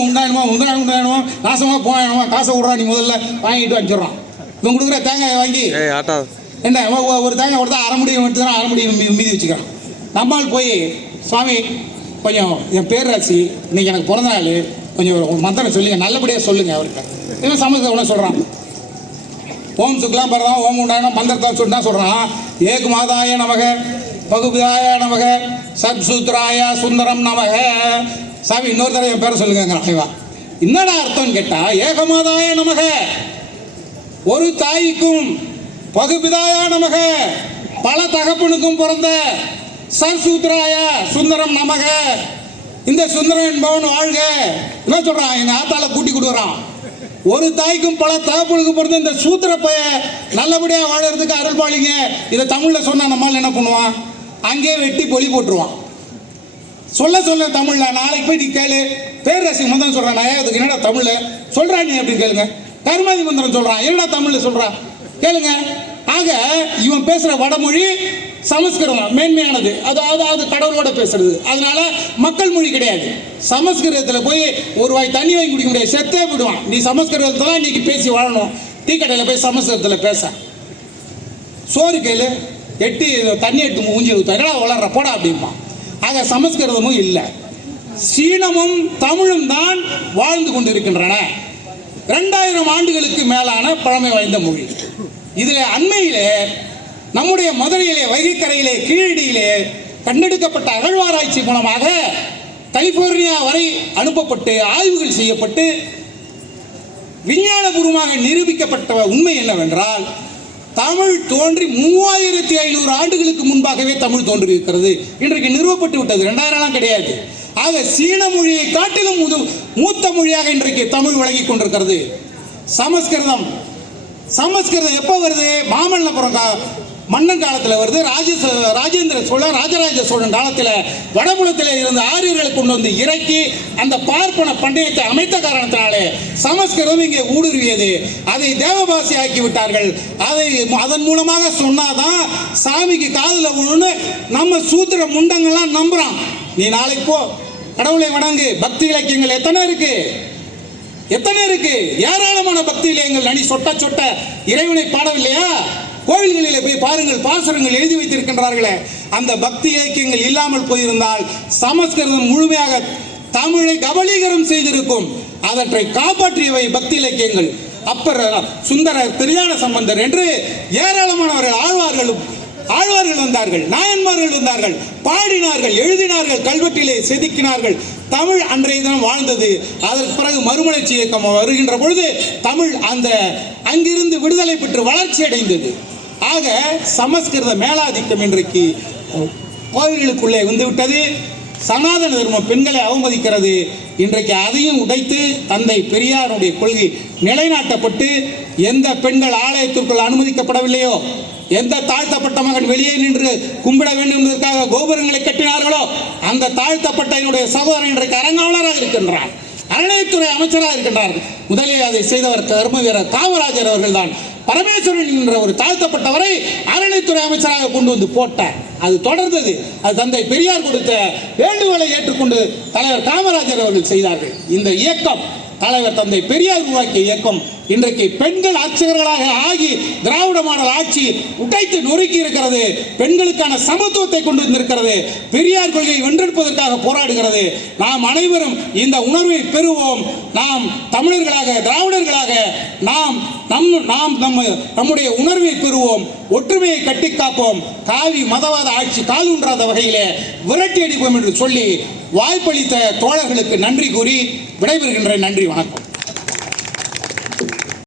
உண்டாயிடுமா நாசமாக போயிடுமா காசை விட்றா நீ முதல்ல வாங்கிட்டு வச்சிடறான். இவன் கொடுக்குற தேங்காயை வாங்கி என்ன ஒரு தேங்காய் கொடுத்தா அரை முடியும் எடுத்துக்கிறான், அரை முடியும் மீதி வச்சுக்கிறான். நம்மால் போய் சுவாமி கொஞ்சம் என் பேர் ராசி இன்னைக்கு எனக்கு பிறந்த நாள், கொஞ்சம் ஒரு மந்திரம் சொல்லுங்க, நல்லபடியாக சொல்லுங்க அவருக்கு. இவன் சமஸ்கிருதம் சொல்கிறான், ஓம் சுக்லாம் பரதம் ஓம் உண்டான மந்திரத்தை சொல்லிட்டு தான் சொல்கிறான். ஏக மாதாய நமக பகுபிதாய நமக சத்சூத்ராய சுந்தரம் நமக. சாமி இன்னொரு தடவை என் பேரை சொல்லுங்க. என்னடா அர்த்தம்னு கேட்டா, ஏகமாதாய நமக ஒரு தாய்க்கும் பகுபிதாய நமக பல தகப்பனுக்கும் பிறந்த சத்சூத்ராய சுந்தரம் நமக இந்த சுந்தரம் என்பவன் வாழ்க. என்ன சொல்றான், எங்க ஆத்தால கூட்டி கொடுக்குறான். ஒரு தாய்க்கும் பல தகப்பனுக்கு பிறந்த இந்த சூத்திர பைய நல்லபடியாக வாழறதுக்கு அருள் பாலிங்க. இதை தமிழ்ல சொன்னா நம்மால் என்ன பண்ணுவான், அங்கேயே வெட்டி பொலி போட்டுருவான். சொல்ல தமிழ்ல நாளைக்கு போய் நீ கேளு, பேரரசி மந்திரம் சொல்றான், நான் அதுக்கு என்னடா தமிழ்ல சொல்றா நீ அப்படின்னு கேளுங்க. கருமாதி மந்திரம் சொல்றான், என்னடா தமிழ்ல சொல்றான் கேளுங்க. ஆக இவன் பேசுற வடமொழி சமஸ்கிருதம் மேன்மையானது, அது கடவுளோட பேசுறது, அதனால மக்கள் மொழி கிடையாது. சமஸ்கிருதத்தில் போய் ஒரு வாய் தண்ணி வாங்கி குடிக்க முடியாது, செத்தே போயிடுவான். நீ சமஸ்கிருதத்தில் தான் இன்னைக்கு பேசி வாழணும். டீ கடையில் போய் சமஸ்கிருதத்தில் பேச, சோறு கேளு எட்டி தண்ணி எடுத்து மூஞ்சி ஊற்ற என்னடா வளர்ற போடா அப்படிம்பான். ஆக சமஸ்கிருதமும் இல்லை, சீனமும் தமிழும் தான் வாழ்ந்து கொண்டிருக்கின்றன. 2000 ஆண்டுகளுக்கு மேலான பழமை வாய்ந்த மொழி. இதில் அண்மையிலே நம்முடைய மதுரையிலே வைகைக்கரையிலே கீழடியிலே கண்டெடுக்கப்பட்ட அகழ்வாராய்ச்சி மூலமாக கலிபோர்னியா வரை அனுப்பப்பட்டு ஆய்வுகள் செய்யப்பட்டு விஞ்ஞானபூர்வமாக நிரூபிக்கப்பட்ட உண்மை என்னவென்றால், தமிழ் தோன்றி 3500 ஆண்டுகளுக்கு முன்பாகவே தமிழ் தோன்றியிருக்கிறது. இன்றைக்கு நிறுவப்பட்டு விட்டது, 2000 கிடையாது. ஆக சீன மொழியை காட்டிலும் மூத்த மொழியாக இன்றைக்கு தமிழ் விளங்கி கொண்டிருக்கிறது. சமஸ்கிருதம் எப்போ வருது, மாமல்லபுரம் மன்னன் காலத்தில் வருது. ராஜேந்திர சோழன் ராஜராஜ சோழன் காலத்தில் வடபுலத்தில் இருந்த ஆரியர்களை கொண்டு வந்து இறக்கி அந்த பார்ப்பன பண்டையத்தை அமைத்த காரணத்தினாலே சமஸ்கிருதம் இங்கே ஊடுருவியது. அதை தேவபாசி ஆக்கி விட்டார்கள். அதன் மூலமாக சொன்னாதான் சாமிக்கு காதுல விழுன்னு நம்ம சூத்திர முண்டங்கள்லாம் நம்புறான். நீ நாளைக்கு போ, கடவுளை வணங்கு, பக்தி இலக்கியங்கள் எத்தனை இருக்கு, ஏராளமான பக்தி இலக்கியங்கள். நனி சொட்ட இறைவனை பாடவில்லையா? கோவில்களிலே போய் பாருங்கள், பாசுரங்கள் எழுதி வைத்திருக்கின்றார்களே. அந்த பக்தி இலக்கியங்கள் இல்லாமல் போயிருந்தால் சமஸ்கிருதம் முழுமையாக தமிழை கபலீகரம் செய்திருக்கும். அவற்றை காப்பாற்றியவை பக்தி இலக்கியங்கள். அப்பர், சுந்தரர், திருஞான சம்பந்தர் என்று ஏராளமானவர்கள் ஆழ்வார்கள் வந்தார்கள், நாயன்மார்கள் வந்தார்கள், பாடினார்கள், எழுதினார்கள், கல்வெட்டிலே செதுக்கினார்கள். தமிழ் அன்றைய தினம் வாழ்ந்தது. அதற்கு பிறகு மறுமலர்ச்சி இயக்கம் வருகின்ற பொழுது தமிழ் அங்கிருந்து விடுதலை பெற்று வளர்ச்சி அடைந்தது. ஆக சமஸ்கிருத மேலாதிக்கம் இன்றைக்கு கோவில்களுக்குள்ளே வந்துவிட்டது. சனாதன தர்மம் பெண்களை அவமதிக்கிறது. இன்றைக்கு அதையும் உடைத்து தந்தை பெரியாருடைய கொள்கை நிலைநாட்டப்பட்டு எந்த பெண்கள் ஆலயத்திற்குள் அனுமதிக்கப்படவில்லையோ, எந்த தாழ்த்தப்பட்ட மகன் வெளியே நின்று கும்பிட வேண்டும் என்பதற்காக கோபுரங்களை கட்டினார்களோ, அந்த தாழ்த்தப்பட்ட என்னுடைய சகோதரன் இன்றைக்கு அரங்காவலராக இருக்கின்றார், அறநிலையத்துறை அமைச்சராக இருக்கின்றார். முதலில் அதை செய்தவர் கர்ம வீரர் காமராஜர் அவர்கள் தான். பரமேஸ்வரன் என்ற ஒரு தாழ்த்தப்பட்டவரை அறநிலையத்துறை அமைச்சராக கொண்டு வந்து போட்டார். அது தொடர்ந்தது. அது தந்தை பெரியார் கொடுத்த வேண்டுகோளை ஏற்றுக்கொண்டு தலைவர் காமராஜர் அவர்கள் செய்தார்கள். இந்த இயக்கம் தலைவர் தந்தை பெரியார் உருவாக்கிய இயக்கம் இன்றைக்கு பெண்கள் ஆட்சியர்களாக ஆகி திராவிட மாடல் ஆட்சி உடைத்து நொறுக்கி இருக்கிறது. பெண்களுக்கான சமத்துவத்தை கொண்டு வந்திருக்கிறது. பெரியார் கொள்கையை வென்றெடுப்பதற்காக போராடுகிறது. நாம் அனைவரும் இந்த உணர்வை பெறுவோம். நாம் தமிழர்களாக, திராவிடர்களாக நாம் நம்முடைய உணர்வை பெறுவோம். ஒற்றுமையை கட்டி காப்போம். காவி மதவாத ஆட்சி கால் ஊன்றாத வகையிலே விரட்டி அடிப்போம் என்று சொல்லி வாய்ப்பளித்த தோழர்களுக்கு நன்றி கூறி விடைபெறுகின்றேன். நன்றி, வணக்கம்.